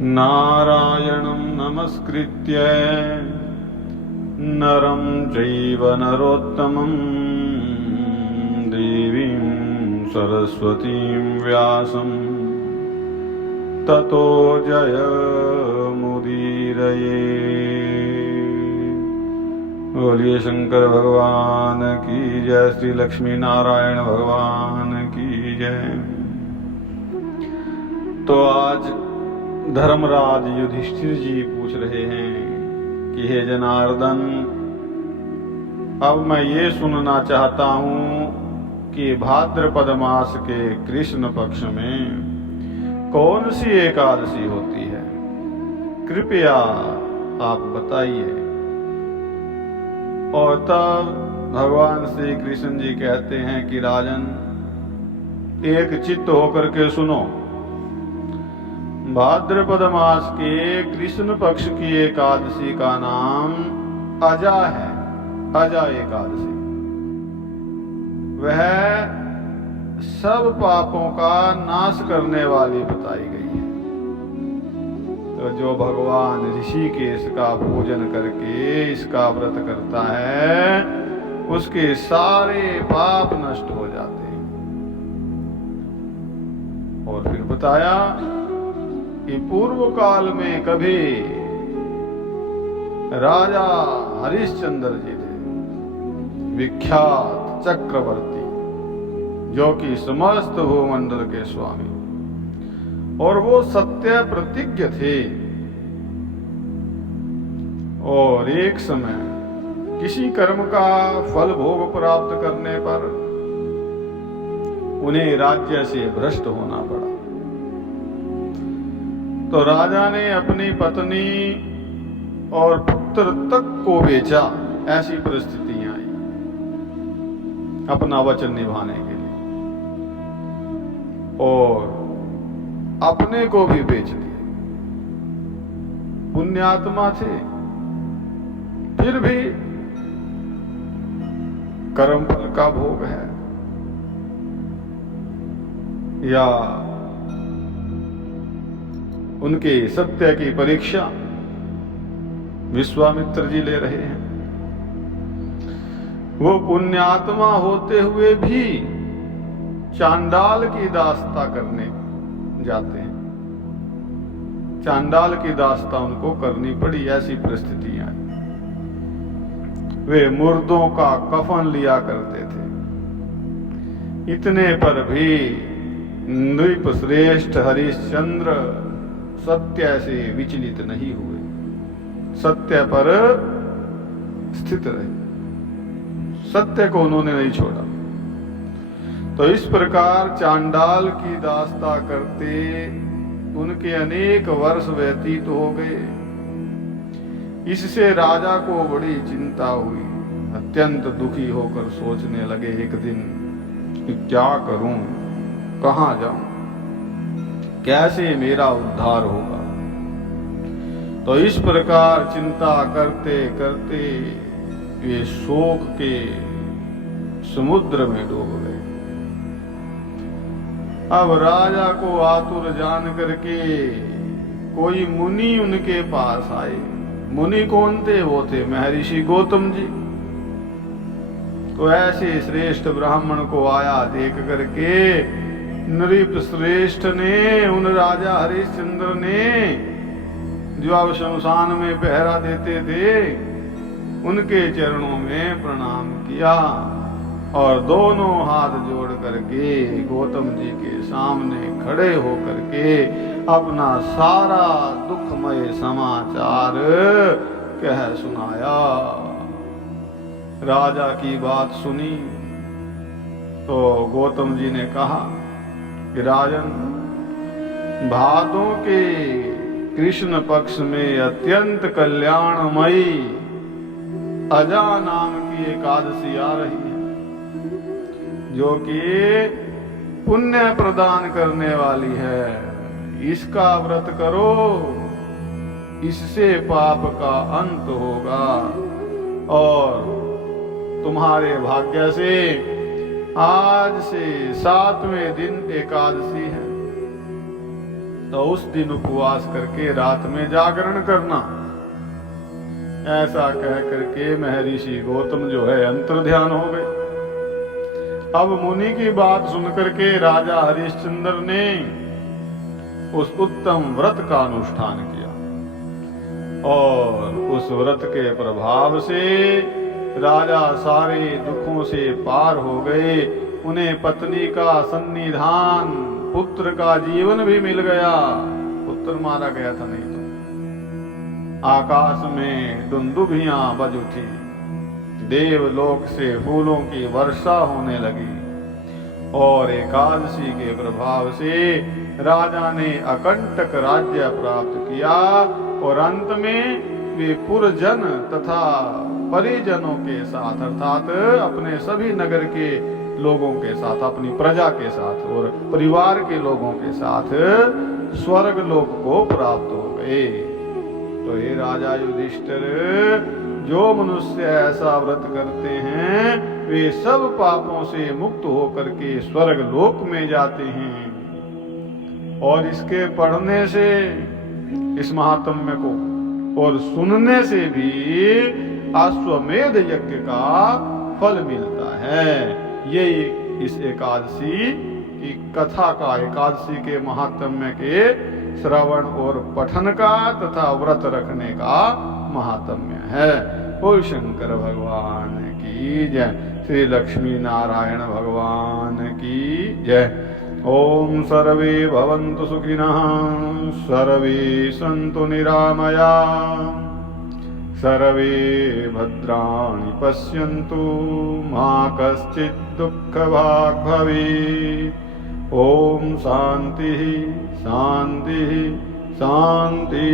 नारायणं नमस्कृत्य नरं चैव नरोत्तमं देवीं सरस्वतीं व्यासं ततो जयमुदीरये। बोलिए शंकर भगवान की जय, श्री लक्ष्मी नारायण भगवान की जय। तो आज धर्मराज युधिष्ठिर जी पूछ रहे हैं कि हे जनार्दन, अब मैं ये सुनना चाहता हूं कि भाद्रपद मास के कृष्ण पक्ष में कौन सी एकादशी होती है, कृपया आप बताइए। और तब भगवान श्री कृष्ण जी कहते हैं कि राजन, एक चित्त होकर के सुनो। भाद्रपद मास के कृष्ण पक्ष की एकादशी का नाम अजा है, अजा एकादशी। वह सब पापों का नाश करने वाली बताई गई है। तो जो भगवान ऋषिकेश का पूजन करके इसका व्रत करता है, उसके सारे पाप नष्ट हो जाते हैं। और फिर बताया कि पूर्व काल में कभी राजा हरिश्चंद्र जी थे, विख्यात चक्रवर्ती, जो कि समस्त भूमंडल के स्वामी, और वो सत्य प्रतिज्ञ थे। और एक समय किसी कर्म का फल भोग प्राप्त करने पर उन्हें राज्य से भ्रष्ट होना पड़ा। तो राजा ने अपनी पत्नी और पुत्र तक को बेचा। ऐसी परिस्थितियां आई अपना वचन निभाने के लिए, और अपने को भी बेच दिया। पुण्यात्मा थे, फिर भी कर्म फल का भोग है, या उनके सत्य की परीक्षा विश्वामित्र जी ले रहे हैं। वो पुण्यात्मा होते हुए भी चांडाल की दास्ता करने जाते हैं। चांडाल की दास्ता उनको करनी पड़ी, ऐसी परिस्थितियां। वे मुर्दों का कफन लिया करते थे। इतने पर भी नृप श्रेष्ठ हरिश्चंद्र सत्य से विचलित नहीं हुए, सत्य पर स्थित रहे, सत्य को उन्होंने नहीं छोड़ा। तो इस प्रकार चांडाल की दास्ता करते उनके अनेक वर्ष व्यतीत हो गए। इससे राजा को बड़ी चिंता हुई। अत्यंत दुखी होकर सोचने लगे एक दिन कि क्या करूं, कहां जाऊं, कैसे मेरा उद्धार होगा। तो इस प्रकार चिंता करते करते वे शोक के समुद्र में डूब गए। अब राजा को आतुर जान करके कोई मुनि उनके पास आए। मुनि कौन थे? वो थे महर्षि गौतम जी। तो ऐसे श्रेष्ठ ब्राह्मण को आया देख करके नृप श्रेष्ठ ने, उन राजा हरिश्चंद्र ने जो अब शमशान में पहरा देते थे, उनके चरणों में प्रणाम किया और दोनों हाथ जोड़ करके गौतम जी के सामने खड़े होकर के अपना सारा दुखमय समाचार कह सुनाया। राजा की बात सुनी तो गौतम जी ने कहा कि राजन, भादों के कृष्ण पक्ष में अत्यंत कल्याणमयी अजा नाम की एकादशी आ रही है, जो कि पुण्य प्रदान करने वाली है। इसका व्रत करो, इससे पाप का अंत होगा और तुम्हारे भाग्य से आज से 7वें दिन एकादशी है। तो उस दिन उपवास करके रात में जागरण करना। ऐसा कह करके महर्षि गौतम जो है अंतर ध्यान हो गए। अब मुनि की बात सुनकर के राजा हरिश्चंद्र ने उस उत्तम व्रत का अनुष्ठान किया और उस व्रत के प्रभाव से राजा सारे दुखों से पार हो गए। उन्हें पत्नी का सन्निधान, पुत्र का जीवन भी मिल गया। पुत्र मारा गया था नहीं तो। आकाश में दुंदुभियां बज उठी, देवलोक से फूलों की वर्षा होने लगी और एकादशी के प्रभाव से राजा ने अकंटक राज्य प्राप्त किया और अंत में वे पुरजन तथा परिजनों के साथ अर्थात अपने सभी नगर के लोगों के साथ, अपनी प्रजा के साथ और परिवार के लोगों के साथ स्वर्ग लोक को प्राप्त हो गए। तो हे राजा युधिष्ठिर, जो मनुष्य ऐसा व्रत करते हैं वे सब पापों से मुक्त होकर के स्वर्ग लोक में जाते हैं। और इसके पढ़ने से, इस महात्म्य को और सुनने से भी अश्वमेध यज्ञ का फल मिलता है। ये इस एकादशी की कथा का, एकादशी के महात्म्य के श्रवण और पठन का तथा व्रत रखने का महात्म्य है। बोल शंकर भगवान की जय, श्री लक्ष्मी नारायण भगवान की जय। ओम सर्वे भवन्तु सुखिनः, सर्वे सन्तु निरामया, सर्वे भद्राणि पश्यन्तु, मा कश्चित् दुःखभाग् भवेत्। ओम शांति शांति शांति।